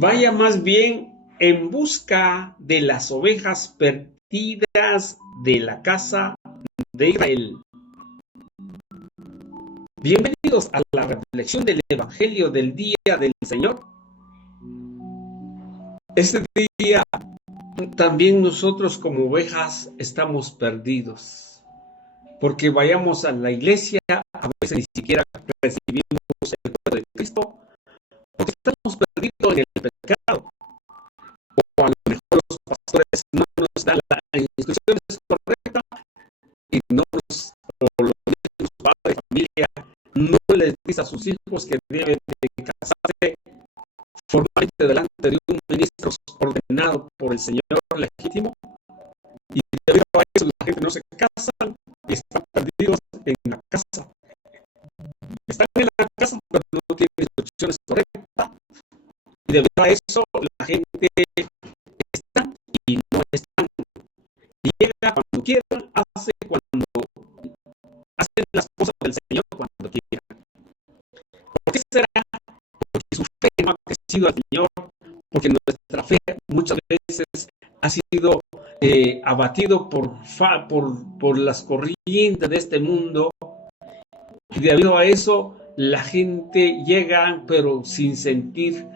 vaya más bien en busca de las ovejas perdidas de la casa de Israel. Bienvenidos a la reflexión del Evangelio del día del Señor. Este día también nosotros como ovejas estamos perdidos, porque vayamos a la iglesia, a veces ni siquiera recibimos el cuerpo de Cristo, porque estamos perdidos en el pecado, o a lo mejor los pastores no nos dan las instrucciones correctas y no nos, o los mismos padres de familia no les dice a sus hijos que deben de casarse formalmente delante de un ministro ordenado por el Señor legítimo, y debido a eso la gente no se casa y están perdidos en la casa. Están en la casa pero no tienen instrucciones correctas, y debido a eso la gente está y no está. Llega cuando quiera, hacen las cosas del Señor cuando quiera. ¿Por qué será? Porque su fe no ha crecido al Señor, porque nuestra fe muchas veces ha sido abatido por las corrientes de este mundo, y debido a eso la gente llega pero sin sentir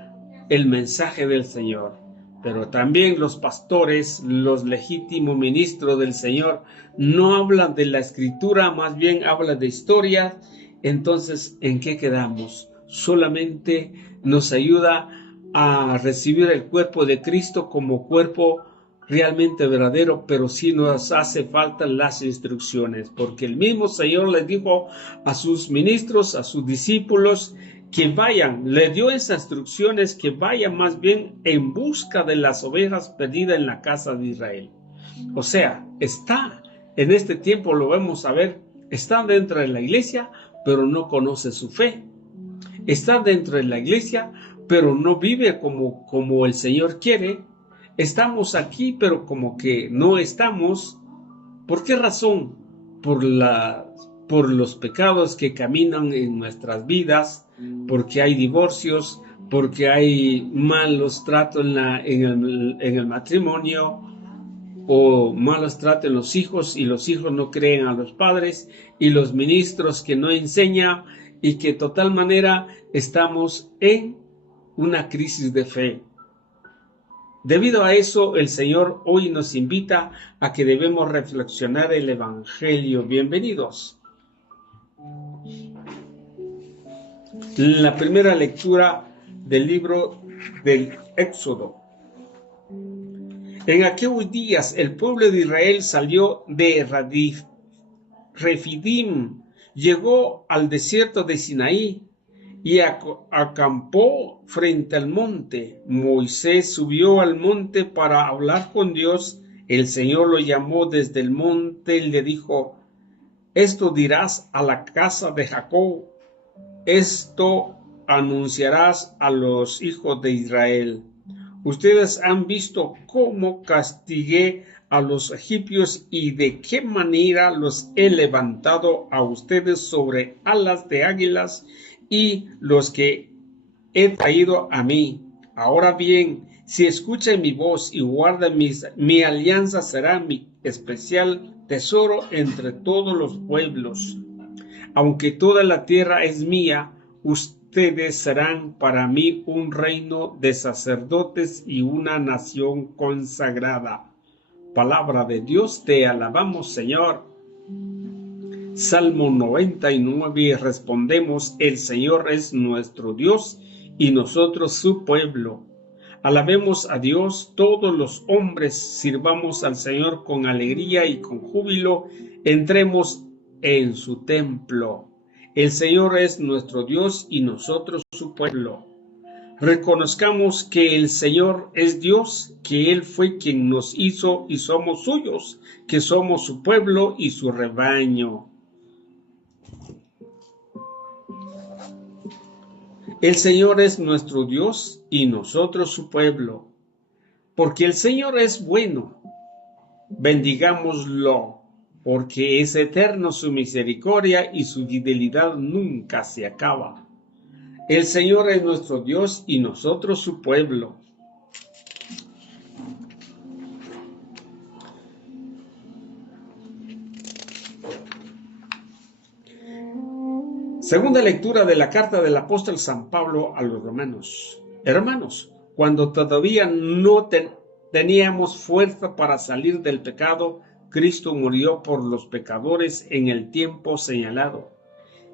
el mensaje del Señor. Pero también los pastores, los legítimos ministros del Señor, no hablan de la Escritura, más bien hablan de historia. Entonces, ¿en qué quedamos? Solamente nos ayuda a recibir el cuerpo de Cristo como cuerpo realmente verdadero, pero sí nos hace falta las instrucciones, porque el mismo Señor les dijo a sus ministros, a sus discípulos, que vayan, le dio esas instrucciones, que vayan más bien en busca de las ovejas perdidas en la casa de Israel. O sea, está en este tiempo, lo vamos a ver, está dentro de la iglesia, pero no conoce su fe. Está dentro de la iglesia, pero no vive como el Señor quiere. Estamos aquí, pero como que no estamos. ¿Por qué razón? Por los pecados que caminan en nuestras vidas, porque hay divorcios, porque hay malos tratos en el matrimonio, o malos tratos en los hijos, y los hijos no creen a los padres, y los ministros que no enseñan, y que de total manera estamos en una crisis de fe. Debido a eso, el Señor hoy nos invita a que debemos reflexionar el Evangelio. Bienvenidos. La primera lectura del libro del Éxodo. En aquellos días el pueblo de Israel salió de Refidim, llegó al desierto de Sinaí y acampó frente al monte. Moisés subió al monte para hablar con Dios. El Señor lo llamó desde el monte y le dijo: esto dirás a la casa de Jacob, esto anunciarás a los hijos de Israel. Ustedes han visto cómo castigué a los egipcios y de qué manera los he levantado a ustedes sobre alas de águilas, y los que he traído a mí. Ahora bien, si escuchan mi voz y guardan mi alianza, será mi especial tesoro entre todos los pueblos. Aunque toda la tierra es mía, ustedes serán para mí un reino de sacerdotes y una nación consagrada. Palabra de Dios, te alabamos, Señor. Salmo 99, respondemos: el Señor es nuestro Dios y nosotros su pueblo. Alabemos a Dios todos los hombres, sirvamos al Señor con alegría y con júbilo, entremos en su templo. El Señor es nuestro Dios y nosotros su pueblo. Reconozcamos que el Señor es Dios, que Él fue quien nos hizo y somos suyos, que somos su pueblo y su rebaño. El Señor es nuestro Dios y nosotros su pueblo. Porque el Señor es bueno, bendigámoslo, porque es eterno su misericordia y su fidelidad nunca se acaba. El Señor es nuestro Dios y nosotros su pueblo. Segunda lectura de la carta del apóstol San Pablo a los romanos. Hermanos, cuando todavía no teníamos fuerza para salir del pecado, Cristo murió por los pecadores en el tiempo señalado.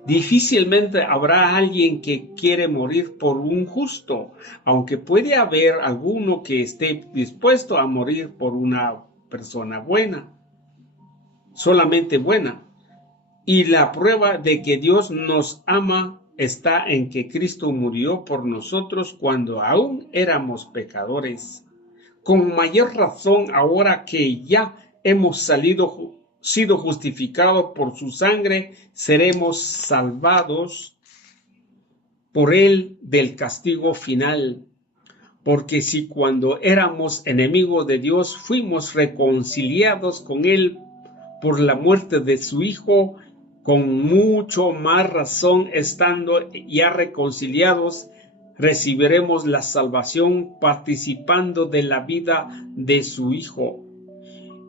Difícilmente habrá alguien que quiere morir por un justo, aunque puede haber alguno que esté dispuesto a morir por una persona buena, solamente buena. Y la prueba de que Dios nos ama está en que Cristo murió por nosotros cuando aún éramos pecadores. Con mayor razón, ahora que ya hemos sido justificados por su sangre, seremos salvados por él del castigo final. Porque si cuando éramos enemigos de Dios fuimos reconciliados con él por la muerte de su Hijo, con mucho más razón, estando ya reconciliados, recibiremos la salvación participando de la vida de su Hijo.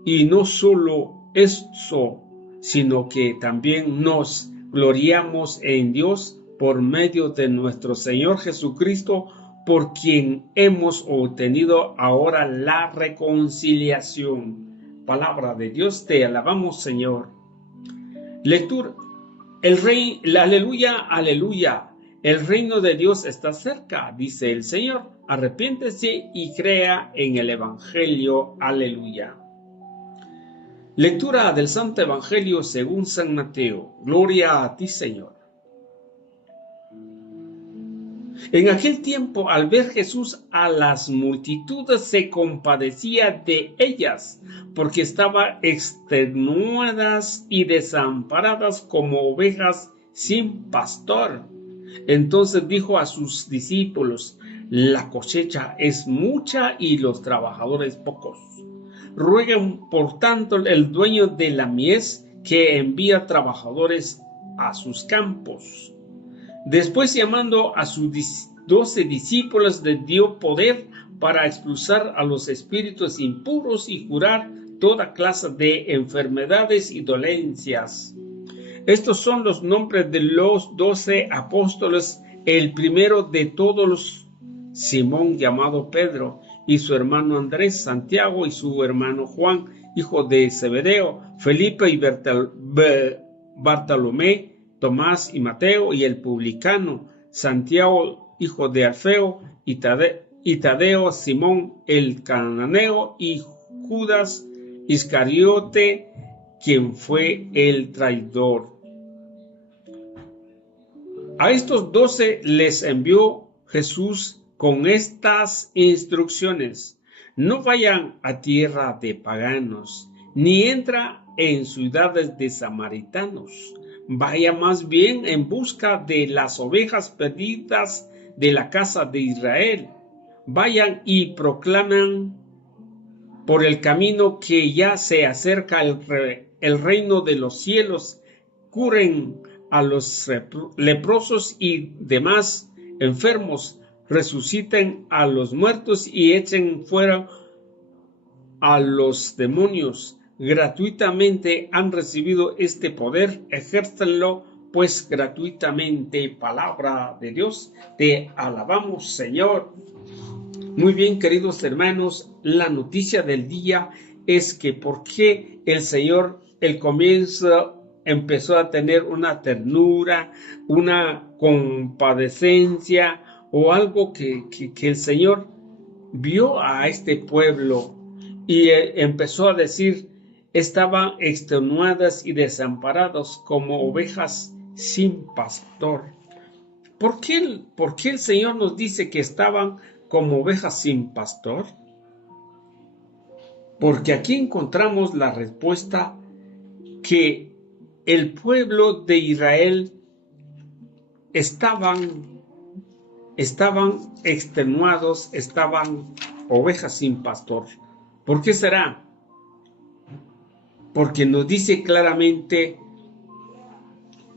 Y no solo eso, sino que también nos gloriamos en Dios por medio de nuestro Señor Jesucristo, por quien hemos obtenido ahora la reconciliación. Palabra de Dios, te alabamos, Señor. Lectura. Aleluya, aleluya. El reino de Dios está cerca, dice el Señor. Arrepiéntese y crea en el Evangelio. Aleluya. Lectura del Santo Evangelio según San Mateo. Gloria a ti, Señor. En aquel tiempo, al ver Jesús a las multitudes, se compadecía de ellas, porque estaban extenuadas y desamparadas como ovejas sin pastor. Entonces dijo a sus discípulos: la cosecha es mucha y los trabajadores pocos. Rueguen, por tanto, el dueño de la mies que envía trabajadores a sus campos. Después, llamando a sus 12 discípulos, les dio poder para expulsar a los espíritus impuros y curar toda clase de enfermedades y dolencias. Estos son los nombres de los 12 apóstoles. El primero de todos, Simón, llamado Pedro, y su hermano Andrés, Santiago y su hermano Juan, hijo de Zebedeo, Felipe y Bartolomé, Tomás y Mateo, y el publicano, Santiago, hijo de Alfeo, y Tadeo, Simón el cananeo, y Judas Iscariote, quien fue el traidor. A estos 12 les envió Jesús con estas instrucciones: no vayan a tierra de paganos, ni entra en ciudades de samaritanos. Vaya más bien en busca de las ovejas perdidas de la casa de Israel. Vayan y proclaman por el camino que ya se acerca el reino de los cielos. Curen a los leprosos y demás enfermos. Resuciten a los muertos y echen fuera a los demonios. Gratuitamente han recibido este poder, ejércenlo pues gratuitamente. Palabra de Dios, te alabamos, Señor. Muy bien, queridos hermanos, la noticia del día es que por qué el Señor, el comienzo, empezó a tener una ternura, una compadecencia o algo que el Señor vio a este pueblo y empezó a decir: estaban extenuadas y desamparados como ovejas sin pastor. ¿Por qué el Señor nos dice que estaban como ovejas sin pastor? Porque aquí encontramos la respuesta, que el pueblo de Israel estaban extenuados, estaban ovejas sin pastor. ¿Por qué será? Porque nos dice claramente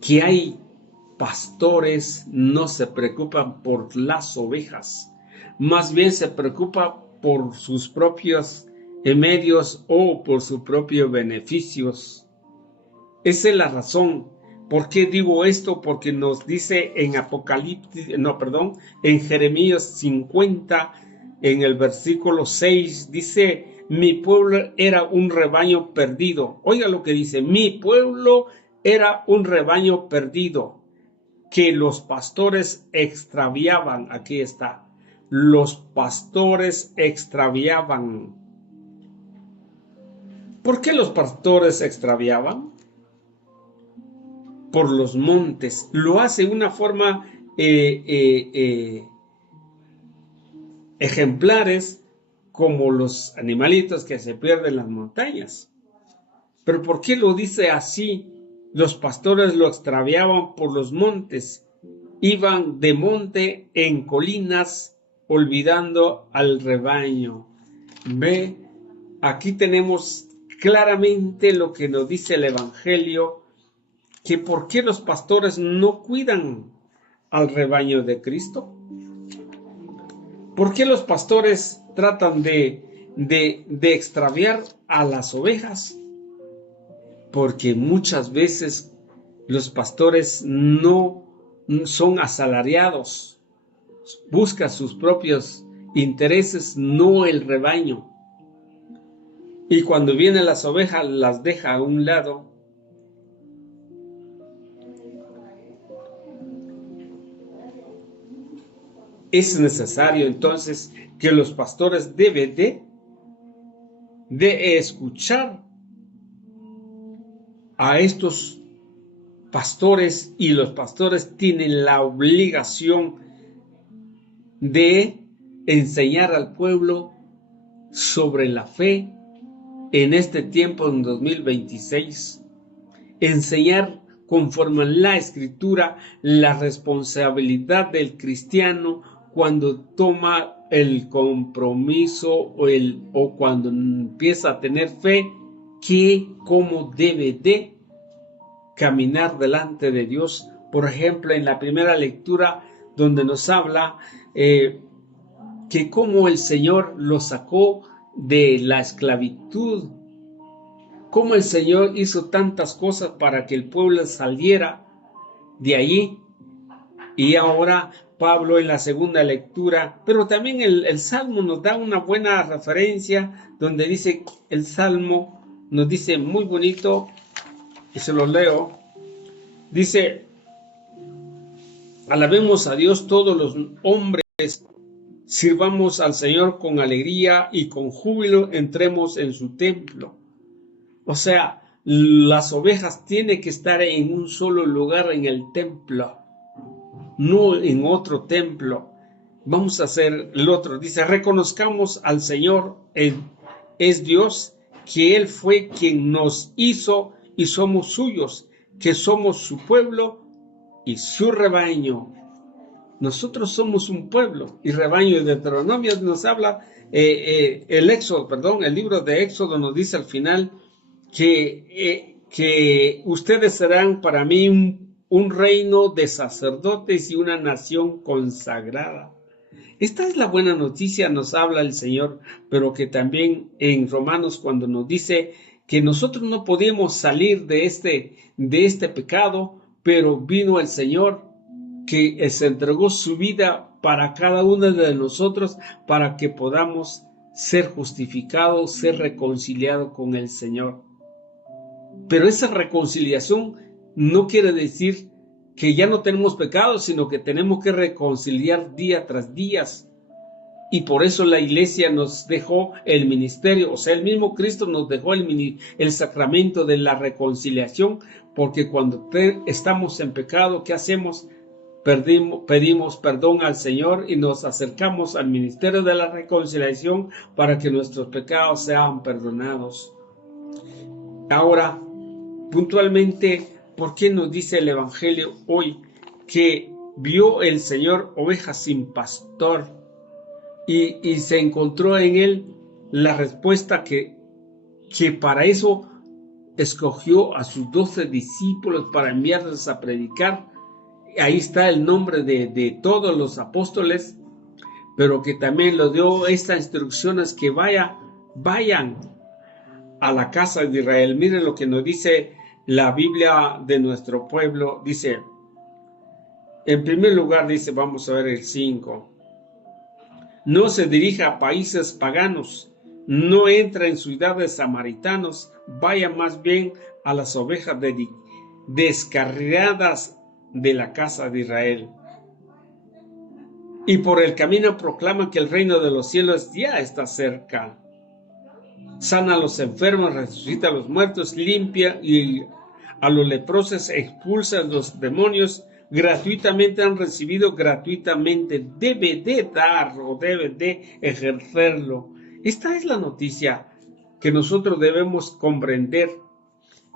que hay pastores no se preocupan por las ovejas, más bien se preocupa por sus propios medios o por sus propios beneficios. Esa es la razón. ¿Por qué digo esto? Porque nos dice en en Jeremías 50, en el versículo 6, dice: mi pueblo era un rebaño perdido. Oiga lo que dice: mi pueblo era un rebaño perdido, que los pastores extraviaban. Aquí está. Los pastores extraviaban. ¿Por qué los pastores extraviaban? Por los montes. Lo hace de una forma ejemplares, como los animalitos que se pierden en las montañas. Pero ¿por qué lo dice así? Los pastores lo extraviaban por los montes, iban de monte en colinas, olvidando al rebaño. Ve, aquí tenemos claramente lo que nos dice el Evangelio, que por qué los pastores no cuidan al rebaño de Cristo. ¿Por qué los pastores tratan de extraviar a las ovejas? Porque muchas veces los pastores no son asalariados, buscan sus propios intereses, no el rebaño. Y cuando vienen las ovejas, las deja a un lado. Es necesario entonces que los pastores deben de escuchar a estos pastores, y los pastores tienen la obligación de enseñar al pueblo sobre la fe en este tiempo, en 2026, enseñar conforme a la Escritura la responsabilidad del cristiano cuando toma el compromiso o cuando empieza a tener fe, cómo debe de caminar delante de Dios. Por ejemplo, en la primera lectura, donde nos habla que cómo el Señor lo sacó de la esclavitud, cómo el Señor hizo tantas cosas para que el pueblo saliera de allí. Y ahora Pablo en la segunda lectura, pero también el Salmo nos da una buena referencia, donde dice, el Salmo nos dice muy bonito, y se lo leo, dice: alabemos a Dios todos los hombres, sirvamos al Señor con alegría y con júbilo, entremos en su templo. O sea, las ovejas tienen que estar en un solo lugar, en el templo, no en otro templo. Vamos a hacer el otro. Dice: reconozcamos al Señor, es Dios, que Él fue quien nos hizo y somos suyos, que somos su pueblo y su rebaño. Nosotros somos un pueblo y rebaño. De Deuteronomio nos habla, el libro de Éxodo nos dice al final que ustedes serán para mí un reino de sacerdotes y una nación consagrada. Esta es la buena noticia, nos habla el Señor, pero que también en Romanos, cuando nos dice que nosotros no podemos salir de este pecado, pero vino el Señor, que se entregó su vida para cada uno de nosotros, para que podamos ser justificados, ser reconciliados con el Señor. Pero esa reconciliación no quiere decir que ya no tenemos pecado, sino que tenemos que reconciliar día tras día. Y por eso la iglesia nos dejó el ministerio, o sea, el mismo Cristo nos dejó el sacramento de la reconciliación, porque cuando estamos en pecado, ¿qué hacemos? Pedimos perdón al Señor y nos acercamos al ministerio de la reconciliación para que nuestros pecados sean perdonados. Ahora, puntualmente, ¿por qué nos dice el Evangelio hoy que vio el Señor ovejas sin pastor y se encontró en él la respuesta que para eso escogió a sus 12 discípulos para enviarlos a predicar? ahí está el nombre de todos los apóstoles, pero que también le dio estas instrucciones que vayan a la casa de Israel. Miren lo que nos dice la Biblia de nuestro pueblo. Dice, en primer lugar, dice, vamos a ver el 5. No se dirija a países paganos, no entra en ciudades samaritanos, vaya más bien a las ovejas descarriadas de la casa de Israel. Y por el camino proclama que el reino de los cielos ya está cerca. Sana a los enfermos, resucita a los muertos, limpia y a los leprosos, expulsa a los demonios. Gratuitamente han recibido, gratuitamente debe de dar o debe de ejercerlo. Esta es la noticia que nosotros debemos comprender,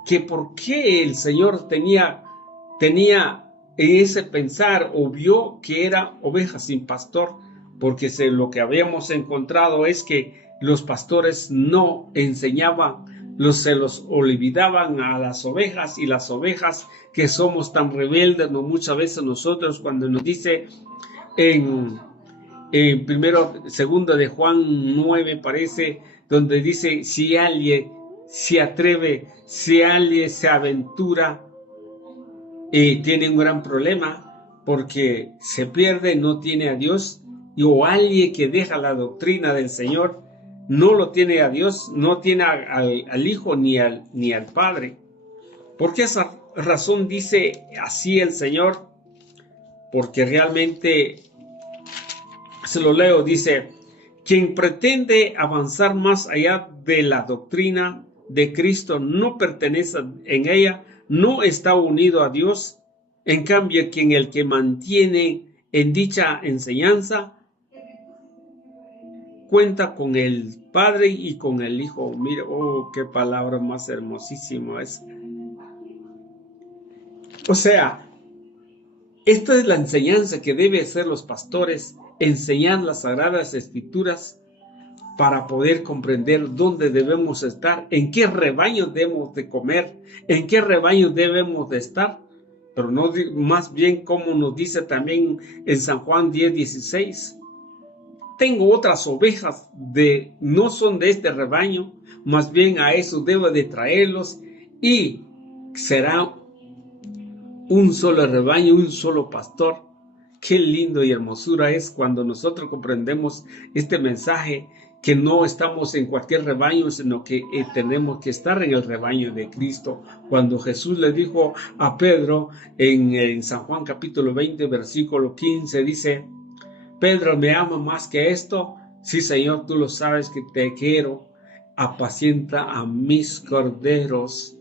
que por qué el Señor tenía ese pensar o vio que era oveja sin pastor, porque lo que habíamos encontrado es que los pastores no enseñaban, se los olvidaban a las ovejas, y las ovejas que somos tan rebeldes, ¿no? Muchas veces nosotros, cuando nos dice en segunda de Juan 9 parece, donde dice, si alguien se atreve, si alguien se aventura, tiene un gran problema, porque se pierde, no tiene a Dios, o alguien que deja la doctrina del Señor, no lo tiene a Dios, no tiene al Hijo ni al Padre. ¿Por qué esa razón dice así el Señor? Porque realmente, se lo leo, dice, quien pretende avanzar más allá de la doctrina de Cristo no pertenece en ella, no está unido a Dios. En cambio, el que mantiene en dicha enseñanza cuenta con el Padre y con el Hijo. Mira, oh, qué palabra más hermosísima es. O sea, esta es la enseñanza que deben hacer los pastores, enseñar las Sagradas Escrituras para poder comprender dónde debemos estar, en qué rebaño debemos de comer, en qué rebaño debemos de estar, pero no más bien como nos dice también en San Juan 10:16. Tengo otras ovejas no son de este rebaño, más bien a eso debo de traerlos, y será un solo rebaño, un solo pastor. Qué lindo y hermosura es cuando nosotros comprendemos este mensaje, que no estamos en cualquier rebaño, sino que tenemos que estar en el rebaño de Cristo. Cuando Jesús le dijo a Pedro en San Juan capítulo 20, versículo 15, dice, Pedro, ¿me ama más que esto? Sí, Señor, tú lo sabes que te quiero. Apacienta a mis corderos.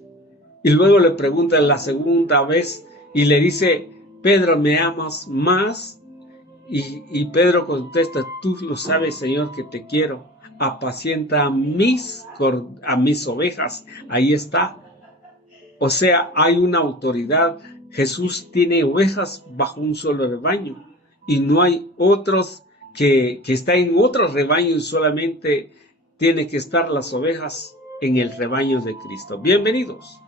Y luego le pregunta la segunda vez y le dice, Pedro, ¿me amas más? Y Pedro contesta, tú lo sabes, Señor, que te quiero. Apacienta a mis ovejas. Ahí está. O sea, hay una autoridad. Jesús tiene ovejas bajo un solo rebaño, y no hay otros que está en otros rebaños, solamente tiene que estar las ovejas en el rebaño de Cristo. Bienvenidos.